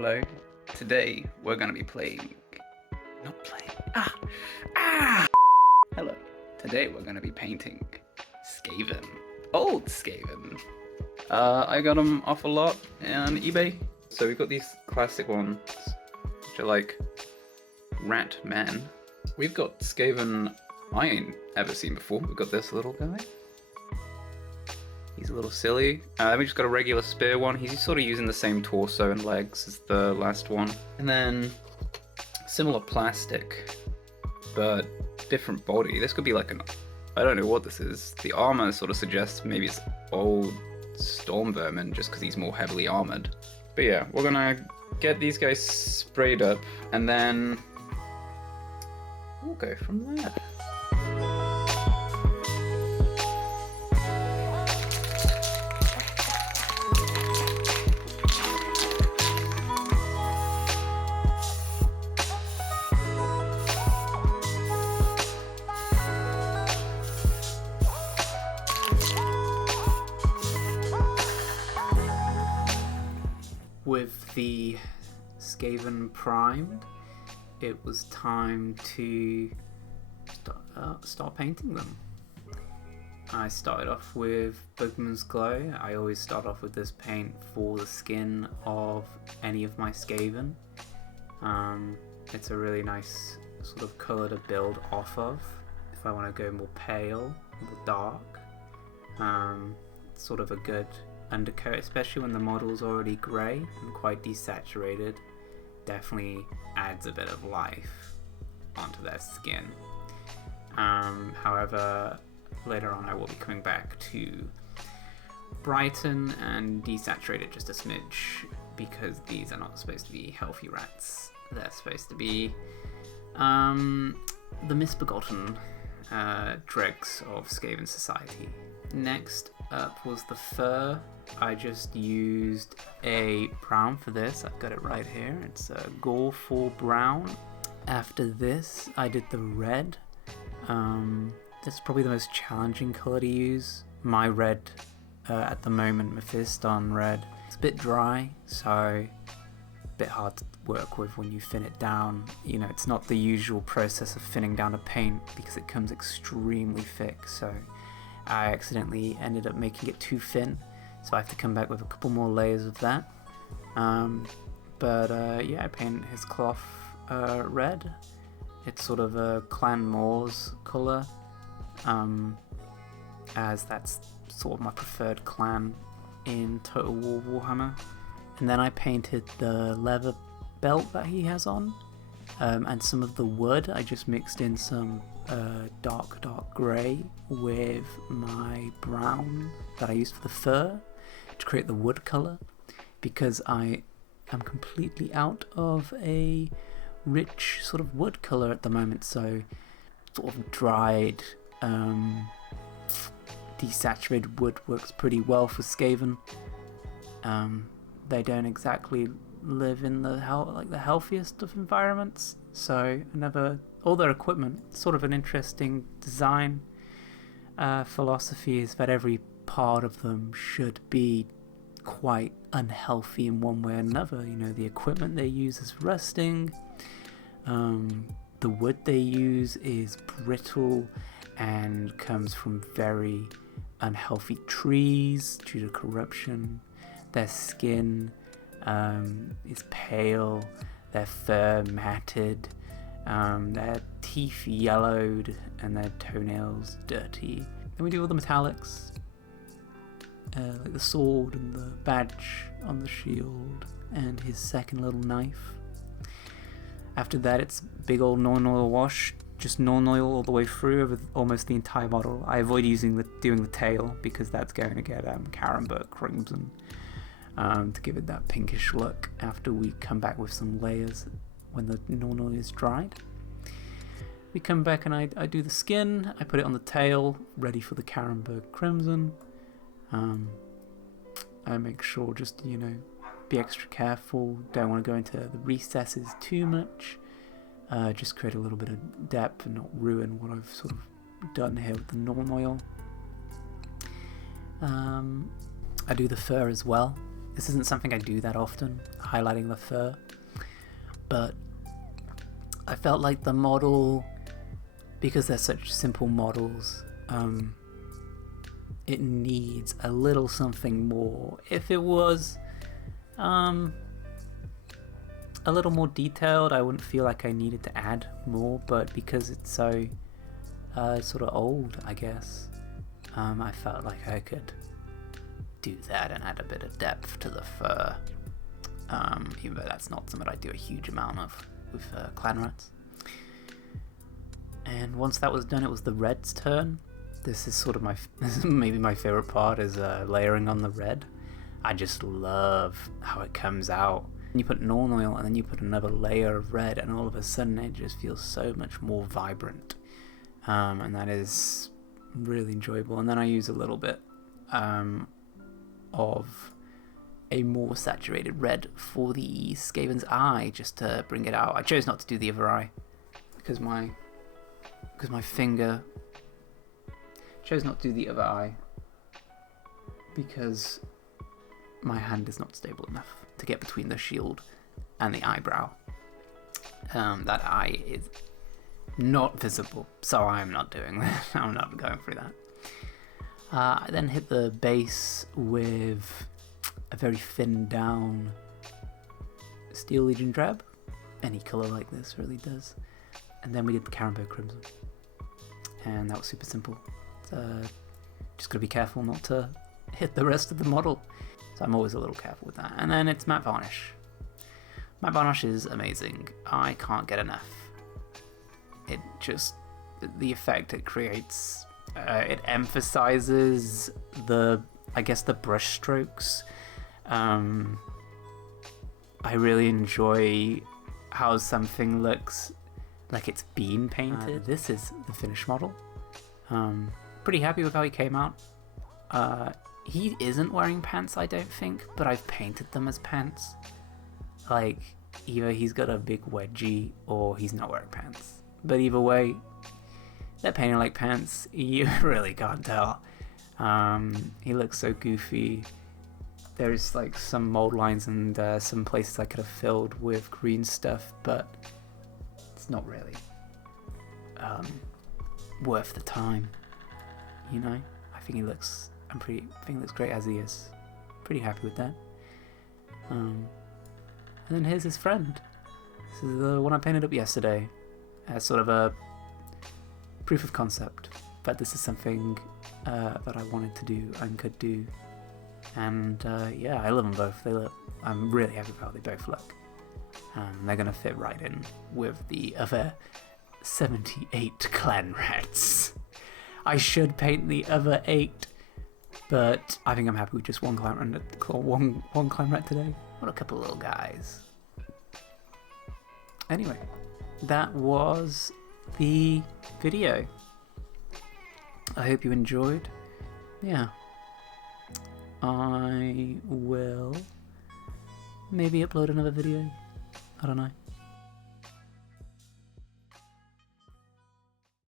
Hello. Today we're gonna be playing. Not playing. Hello. Today we're gonna be painting Skaven. Old Skaven. I got them off a lot on eBay. So we've got these classic ones, which are like Ratman. We've got Skaven I ain't ever seen before. We've got this little guy. He's a little silly. Then we just got a regular spear one. He's sort of using the same torso and legs as the last one. And then similar plastic, but different body. This could be like I don't know what this is. The armor sort of suggests maybe it's old storm vermin just because he's more heavily armored. But yeah, we're gonna get these guys sprayed up and then we'll go from there. With the Skaven primed, it was time to start painting them. I started off with Bugman's Glow. I always start off with this paint for the skin of any of my Skaven. It's a really nice sort of colour to build off of. If I want to go more pale, more dark, it's sort of a good undercoat, especially when the model's already grey and quite desaturated. Definitely adds a bit of life onto their skin. However, later on I will be coming back to brighten and desaturate it just a smidge, because these are not supposed to be healthy rats. They're supposed to be the misbegotten dregs of Skaven society. Next up was the fur. I just used a brown for this. I've got it right here. It's a Gore 4 brown. After this, I did the red. That's probably the most challenging color to use. My red at the moment, Mephiston red. It's a bit dry, so a bit hard to work with when you thin it down. You know, it's not the usual process of thinning down a paint because it comes extremely thick. So I accidentally ended up making it too thin. So I have to come back with a couple more layers of that. Yeah, I paint his cloth red. It's sort of a Clan Moors colour, as that's sort of my preferred clan in Total War Warhammer. And then I painted the leather belt that he has on, and some of the wood. I just mixed in some dark grey with my brown that I used for the fur to create the wood colour, because I am completely out of a rich sort of wood colour at the moment. So sort of dried desaturated wood works pretty well for Skaven. They don't exactly live in the healthiest of environments, so all their equipment, sort of an interesting design philosophy, is that every part of them should be quite unhealthy in one way or another. You know, the equipment they use is rusting, the wood they use is brittle and comes from very unhealthy trees due to corruption. Their skin is pale, their fur matted, their teeth yellowed, and their toenails dirty. Then we do all the metallics, like the sword and the badge on the shield and his second little knife. After that, it's big old non-oil wash, just non-oil all the way through over almost the entire model. I avoid doing the tail because that's going to get Caramber crimson, to give it that pinkish look after we come back with some layers when the non-oil is dried. We come back and I do the skin, I put it on the tail, ready for the Caramber crimson. I make sure just, be extra careful, don't want to go into the recesses too much, just create a little bit of depth and not ruin what I've sort of done here with the non-oil. I do the fur as well. This isn't something I do that often, highlighting the fur, but I felt like the model, because they're such simple models, it needs a little something more. If it was a little more detailed, I wouldn't feel like I needed to add more, but because it's so sort of old, I guess, I felt like I could do that and add a bit of depth to the fur, even though that's not something I do a huge amount of with clan rats. And once that was done, it was the red's turn. This is sort of this is maybe my favorite part, is layering on the red. I just love how it comes out. You put Norn oil and then you put another layer of red, and all of a sudden it just feels so much more vibrant, and that is really enjoyable. And then I use a little bit of a more saturated red for the Skaven's eye, just to bring it out. I chose not to do the other eye because my finger. Chose not to do the other eye because my hand is not stable enough to get between the shield and the eyebrow. That eye is not visible, so I'm not doing that. I'm not going through that. I then hit the base with a very thinned down Steel Legion Drab. Any colour like this really does. And then we did the Carambo Crimson. And that was super simple. Just gotta be careful not to hit the rest of the model. So I'm always a little careful with that. And then it's matte varnish. Matte varnish is amazing. I can't get enough. It just, the effect it creates, it emphasizes the brush strokes. I really enjoy how something looks like it's been painted. This is the finished model. Pretty happy with how he came out. He isn't wearing pants, I don't think, but I've painted them as pants. Like, either he's got a big wedgie or he's not wearing pants. But either way, they're painted like pants. You really can't tell. He looks so goofy. There's like some mold lines and some places I could have filled with green stuff, but it's not really worth the time. You know, I think he looks great as he is. Pretty happy with that. And then here's his friend. This is the one I painted up yesterday as sort of a proof of concept that this is something that I wanted to do and could do. And yeah, I love them both. I'm really happy with how they both look. They're gonna fit right in with the other 78 clan rats. I should paint the other 8, but I think I'm happy with just one clan rat today. What a couple of little guys. Anyway, that was the video. I hope you enjoyed. Yeah. I will maybe upload another video. I don't know.